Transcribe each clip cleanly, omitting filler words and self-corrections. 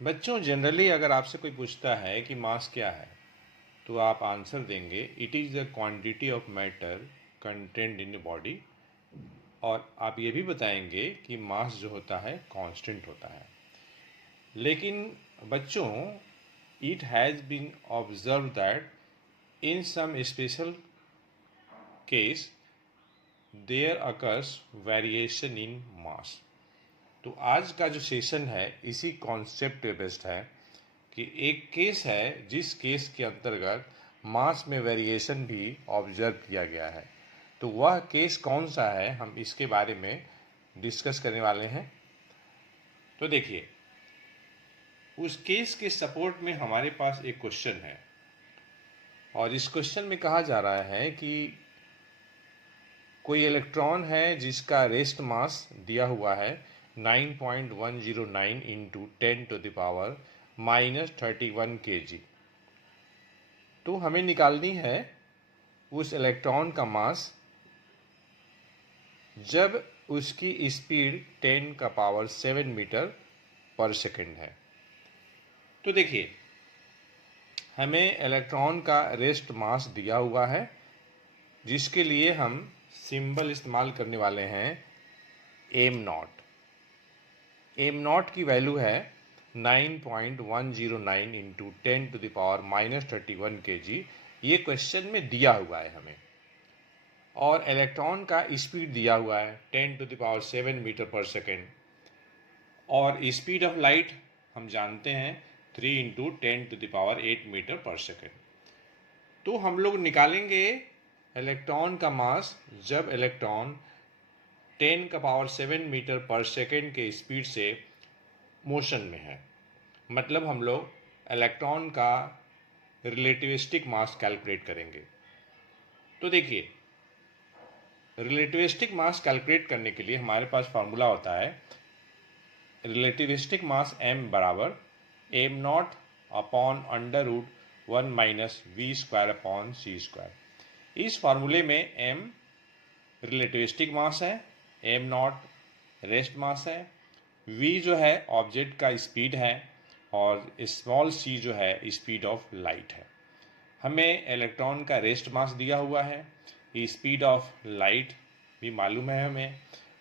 बच्चों, जनरली अगर आपसे कोई पूछता है कि मास क्या है तो आप आंसर देंगे it is the quantity of matter content in the body. और आप ये भी बताएंगे कि मास जो होता है कांस्टेंट होता है। लेकिन बच्चों, it has been observe that in some special case there occurs variation in mass. तो आज का जो सेशन है इसी कॉन्सेप्ट पे बेस्ड है कि एक केस है जिस केस के अंतर्गत मास में वेरिएशन भी ऑब्जर्व किया गया है। तो वह केस कौन सा है, हम इसके बारे में डिस्कस करने वाले हैं। तो देखिए, उस केस के सपोर्ट में हमारे पास एक क्वेश्चन है और इस क्वेश्चन में कहा जा रहा है कि कोई इलेक्ट्रॉन है जिसका रेस्ट मास दिया हुआ है 9.109 इंटू 10⁻⁻31 kg। तो हमें निकालनी है उस इलेक्ट्रॉन का मास जब उसकी स्पीड 10⁻7 मीटर पर सेकेंड है। तो देखिए, हमें इलेक्ट्रॉन का रेस्ट मास दिया हुआ है जिसके लिए हम सिंबल इस्तेमाल करने वाले हैं एम नॉट। एम नॉट की वैल्यू है 9.109 इंटू 10⁻⁻31 kg। ये क्वेश्चन में दिया हुआ है हमें, और इलेक्ट्रॉन का स्पीड दिया हुआ है 10⁻7 मीटर पर सेकेंड, और स्पीड ऑफ लाइट हम जानते हैं 3 इंटू 10⁸ मीटर पर सेकेंड। तो हम लोग निकालेंगे इलेक्ट्रॉन का मास जब इलेक्ट्रॉन 10⁻7 मीटर पर सेकेंड के स्पीड से मोशन में है। मतलब हम लोग इलेक्ट्रॉन का रिलेटिविस्टिक मास कैलकुलेट करेंगे। तो देखिए, रिलेटिविस्टिक मास कैलकुलेट करने के लिए हमारे पास फार्मूला होता है रिलेटिविस्टिक मास m बराबर M not upon √1 minus V square upon C square. इस फार्मूले में m रिलेटिविस्टिक मास है, एम नॉट रेस्ट मास है, v जो है ऑब्जेक्ट का स्पीड है, और स्मॉल c जो है स्पीड ऑफ लाइट है। हमें इलेक्ट्रॉन का रेस्ट मास दिया हुआ है, स्पीड ऑफ लाइट भी मालूम है हमें,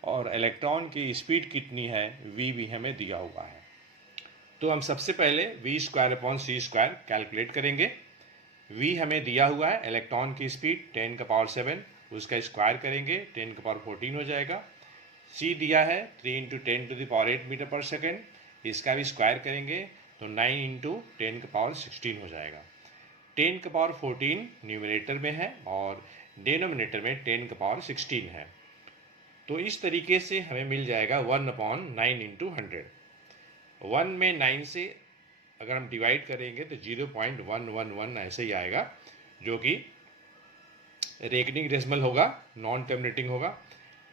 और इलेक्ट्रॉन की स्पीड कितनी है v भी हमें दिया हुआ है। तो हम सबसे पहले V square upon C square calculate करेंगे। v हमें दिया हुआ है, इलेक्ट्रॉन की स्पीड 10⁻7, उसका स्क्वायर करेंगे 10⁻14 हो जाएगा। c दिया है 3 इंटू 10⁸ मीटर पर सेकेंड, इसका भी स्क्वायर करेंगे तो 9 इंटू 10⁻16 हो जाएगा। 10⁻14 न्यूमरेटर में है और डिनोमिनेटर में 10⁻16 है। तो इस तरीके से हमें मिल जाएगा 1/9 इंटू 100। 1 में 9 से अगर हम डिवाइड करेंगे तो 0.111 ऐसे ही आएगा, जो कि रेकनिंग डेसिमल होगा, नॉन टर्मिनेटिंग होगा,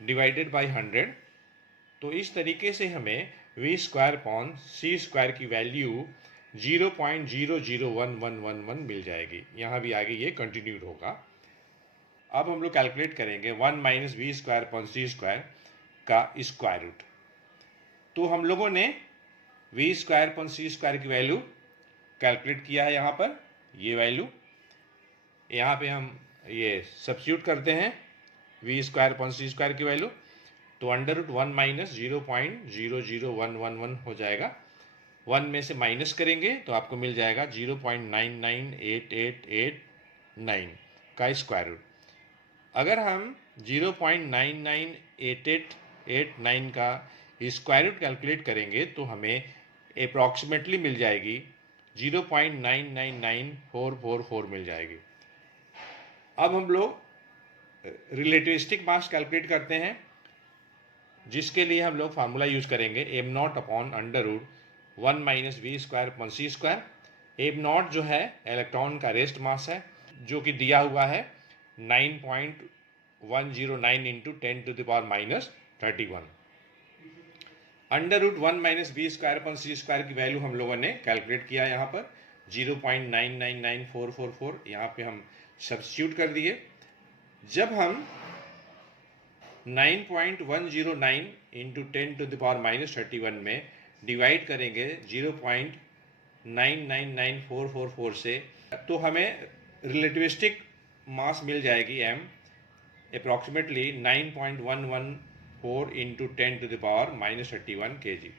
डिवाइडेड बाय 100। तो इस तरीके से हमें V square upon C square की वैल्यू 0.001111 मिल जाएगी। यहाँ भी आगे ये कंटिन्यूड होगा। अब हम लोग कैलकुलेट करेंगे 1 minus V square upon C square का स्क्वायर रूट। तो हम लोगों ने V square upon C square की वैल्यू कैलकुलेट किया है। यहाँ पर ये वैल्यू, यहाँ पे हम ये सब्स्टिट्यूट करते हैं V square upon C square की वैल्यू, तो √1 माइनस 0.00111 हो जाएगा। 1 में से माइनस करेंगे तो आपको मिल जाएगा 0.998889 का स्क्वायर रूट। अगर हम 0.998889 का स्क्वायर रूट कैलकुलेट करेंगे तो हमें अप्रॉक्सीमेटली मिल जाएगी 0.999444 मिल जाएगी। अब हम लोग रिलेटिविस्टिक मास कैलकुलेट करते हैं, जिसके लिए हम लोग फार्मूला यूज करेंगे M not upon √1 minus V square upon C square. M not जो है इलेक्ट्रॉन का रेस्ट मास है, जो कि दिया हुआ है 9.109 into 10⁻⁻31। √1 minus V square upon C square की वैल्यू हम लोगों ने कैलकुलेट किया यहाँ पर 0.999444, यहाँ पे हम सब्स्टिट्यूट कर दिए। जब हम 9.109 इंटू 10⁻31 में डिवाइड करेंगे 0.999444 से तो हमें रिलेटिविस्टिक मास मिल जाएगी m अप्रॉक्सीमेटली 9.114 इंटू 10⁻³ kg।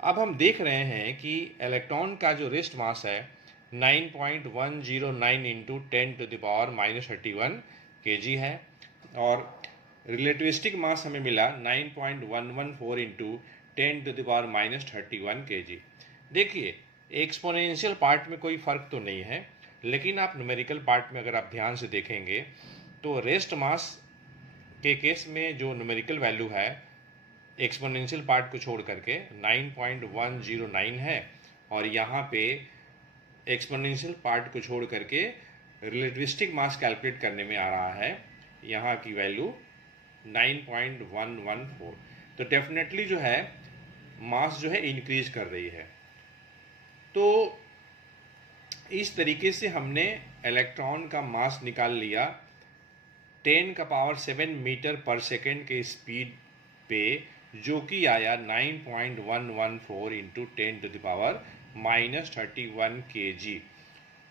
अब हम देख रहे हैं कि इलेक्ट्रॉन का जो रेस्ट मास है 9.109 इंटू 10⁻³ kg है और रिलेटिविस्टिक मास हमें मिला 9.114 इंटू 10⁻³ kg। देखिए एक्सपोनेंशियल पार्ट में कोई फ़र्क तो नहीं है, लेकिन आप न्यूमेरिकल पार्ट में अगर आप ध्यान से देखेंगे तो रेस्ट मास के केस में जो न्यूमेरिकल वैल्यू है एक्सपोनेंशियल पार्ट को छोड़ करके 9.109 है और यहाँ पे एक्सपोनेंशियल पार्ट को छोड़ करके रिलेटिविस्टिक मास कैलकुलेट करने में आ रहा है यहाँ की वैल्यू 9.114। तो डेफिनेटली जो है मास जो है इंक्रीज कर रही है। तो इस तरीके से हमने इलेक्ट्रॉन का मास निकाल लिया 10⁻7 मीटर पर सेकेंड के स्पीड पे, जो कि आया 9.114 इंटू 10⁻³ kg।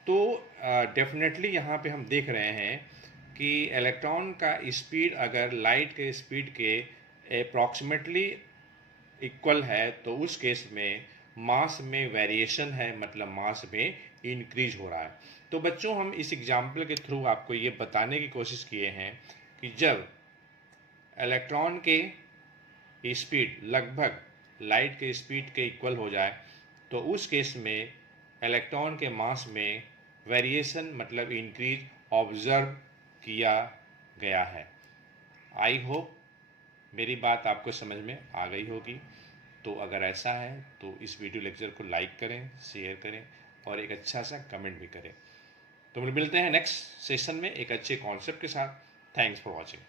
तो डेफिनेटली यहाँ पे हम देख रहे हैं कि इलेक्ट्रॉन का स्पीड अगर लाइट के स्पीड के अप्रॉक्सीमेटली इक्वल है तो उस केस में मास में वेरिएशन है, मतलब मास में इंक्रीज हो रहा है। तो बच्चों हम इस एग्जाम्पल के थ्रू आपको ये बताने की कोशिश किए हैं कि जब इलेक्ट्रॉन के स्पीड लगभग लाइट के स्पीड के इक्वल हो जाए तो उस केस में इलेक्ट्रॉन के मास में वेरिएशन मतलब इंक्रीज ऑब्जर्व किया गया है। आई होप मेरी बात आपको समझ में आ गई होगी। तो अगर ऐसा है तो इस वीडियो लेक्चर को लाइक करें, शेयर करें और एक अच्छा सा कमेंट भी करें। तो मिलते हैं नेक्स्ट सेशन में एक अच्छे कॉन्सेप्ट के साथ। Thanks for watching.